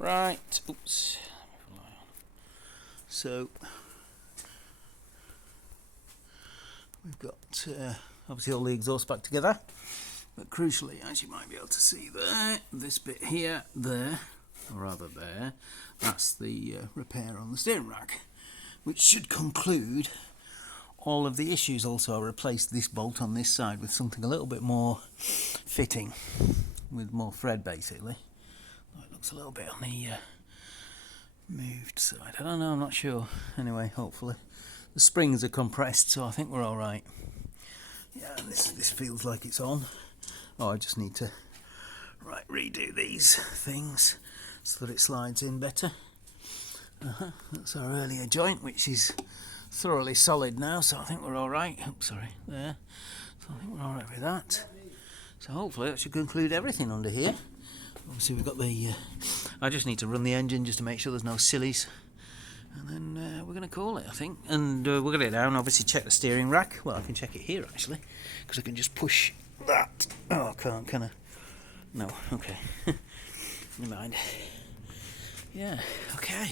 Right, oops. So we've got obviously all the exhaust back together, but crucially, as you might be able to see there, this bit here, there, or rather there, that's the repair on the steering rack, which should conclude all of the issues. Also, I replaced this bolt on this side with something a little bit more fitting, with more thread basically. It looks a little bit on the moved side. I don't know, I'm not sure. Anyway, hopefully. The springs are compressed, so I think we're alright. Yeah, and this feels like it's on. Oh, I just need to redo these things so that it slides in better. That's our earlier joint, which is thoroughly solid now, so I think we're alright. Oh, sorry, there. So I think we're alright with that. So hopefully that should conclude everything under here. Obviously we've got the... I just need to run the engine just to make sure there's no sillies. And then we're going to call it, I think. And we'll get it down, obviously check the steering rack. Well, I can check it here, actually, because I can just push that. Oh, I can't, can I? No, okay. Never mind. Yeah, okay.